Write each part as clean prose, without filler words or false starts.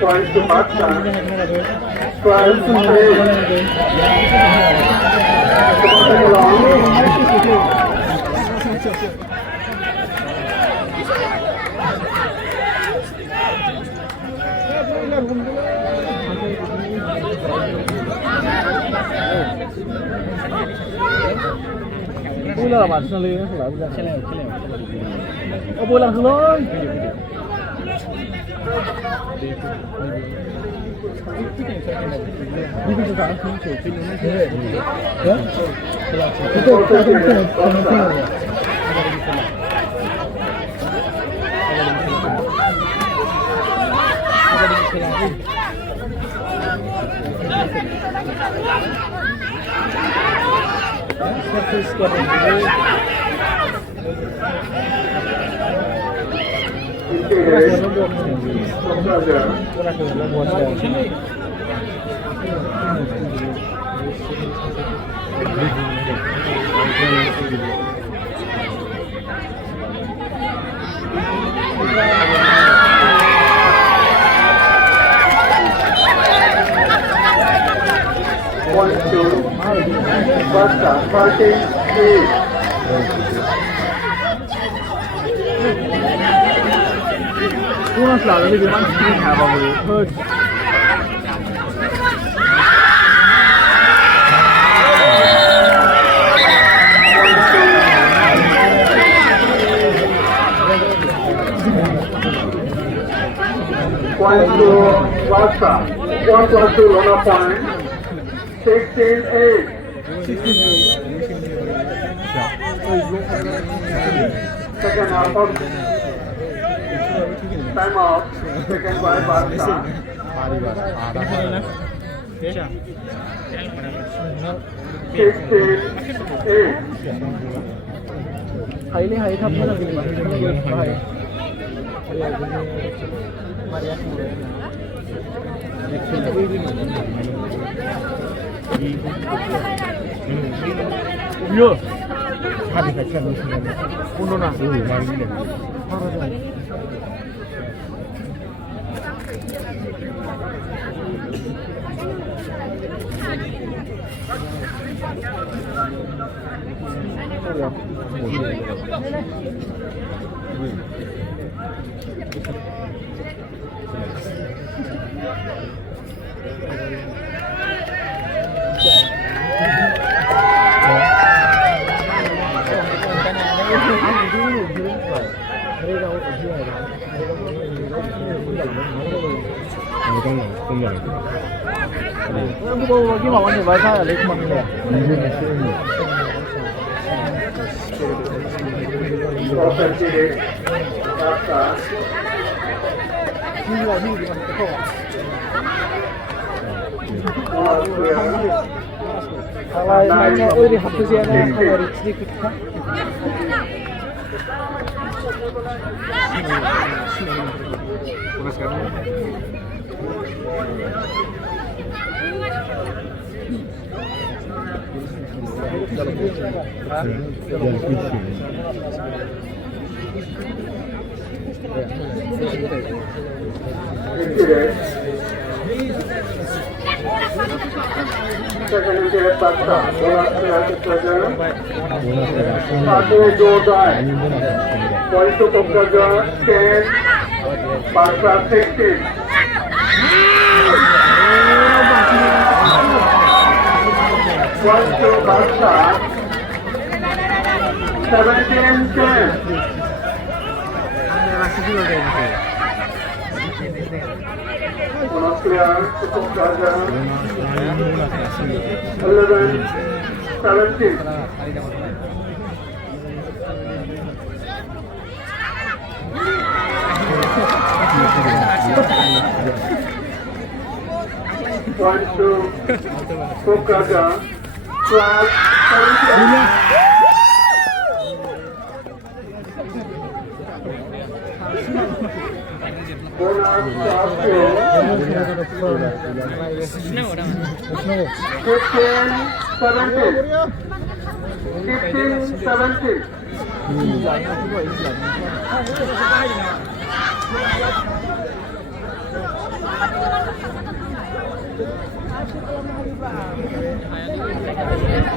Points to Pakistan. 12-3. Bola là bản lên nó phải là chơi ô bola thằng lớn đi đi vào không chơi chơi nó thế đấy Uno slalom di man screen hurt. Point to Barca. 1-2 Lona point. 16-8. Second half of time out. Second by Barca. 16-8. Highly thấp nhất là gì mà Yo. Hadi kaçalım şimdi. Bunu nasıl uygulayabilirim? Cái màu anh thì phải sao là lấy măng này. Như là như thì mình không. Kalau mainnya di hapus ya kan kalau sedikit kan. Points to Pokraja. Class 17. Bonus class 15-17.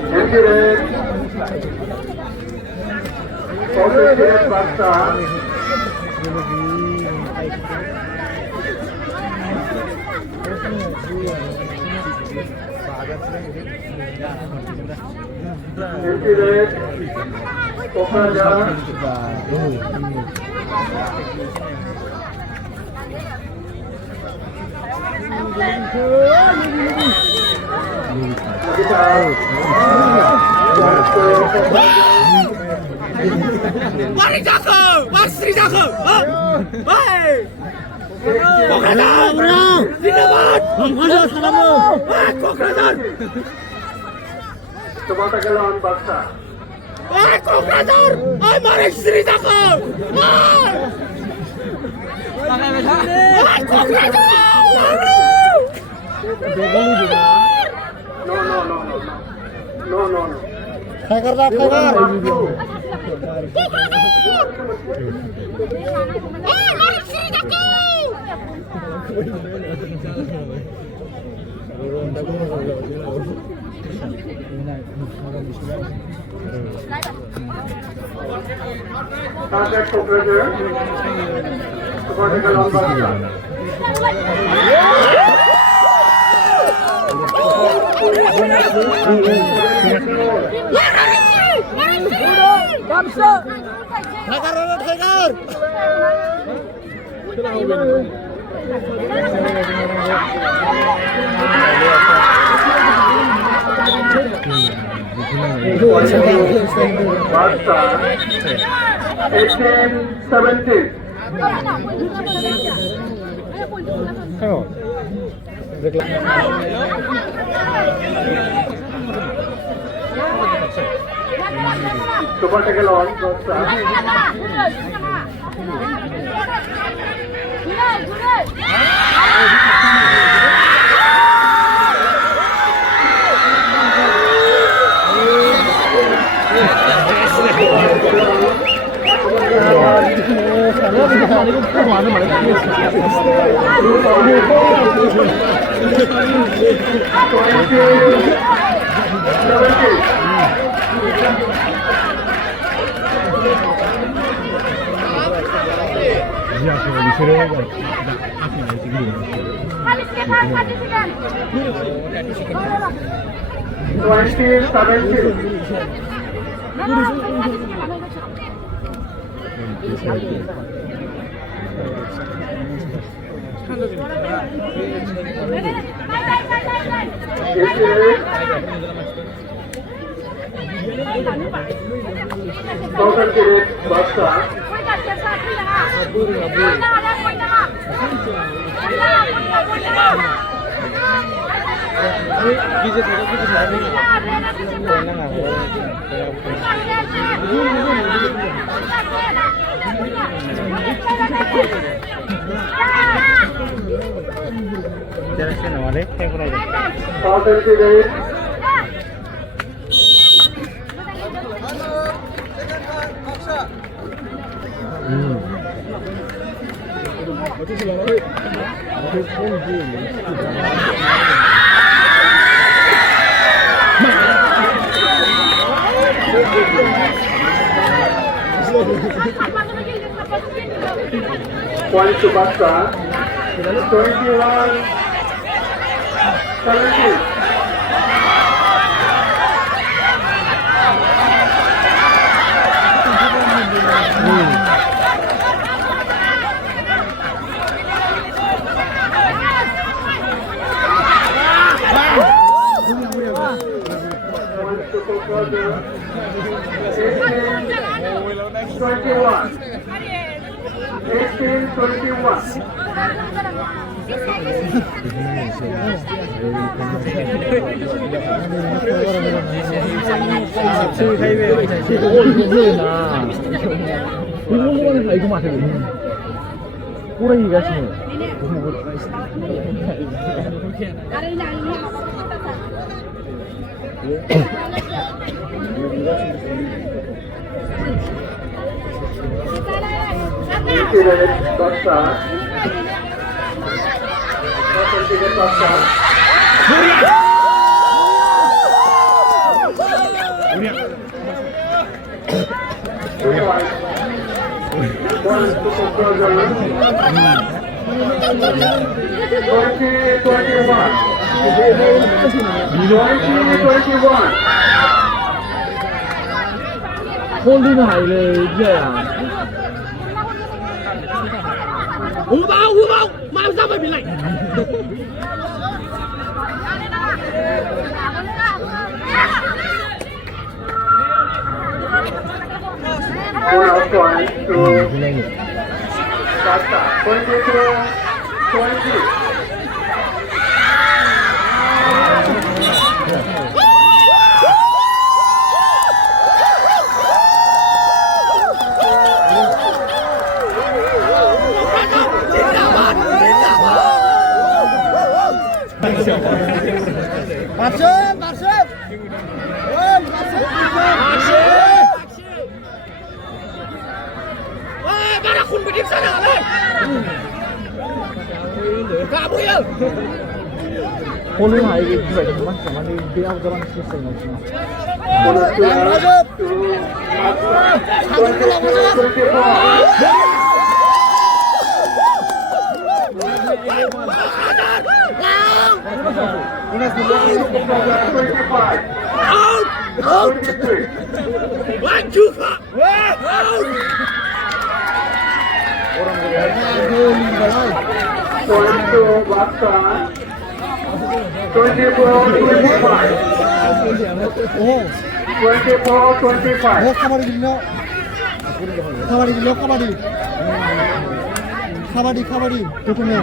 Empty red. Positive red Basta. Empty red. Pokraja. Mari cakep, Masri cakep. Baik. Kokrajan, zindabad. Kokrajan, salamu. Kokrajan. Tumata ke lawan Basta. Kokrajan, Mari Sri cakep. Kokrajan. No. Tiger dah, tiger. Mari Sri cakep. Contact Pokraja. Tumata ke lawan Basta. Tiger. Basta. 18-17. Tumata ke lawan Basta. Point to Basta. 21-17. 19-21. 이거 이거 맞아. 꼬라이가 심해. Costa. 홀리는 아이를 이겨야. Hubau, mau sampai bilai. Point to Costa. 22-20. Mana kun berdiri sana, Alan? Kamu ya? 홀리는 아이가 누가 있지만 저만이 비아우저만 실수해 놓지만. Out! Maju, Pak! Out! Point to Costa. 24-25. 24-25. 카바리 빌려. 카바리 빌려, 카바리. 카바리, 카바리. 조금요.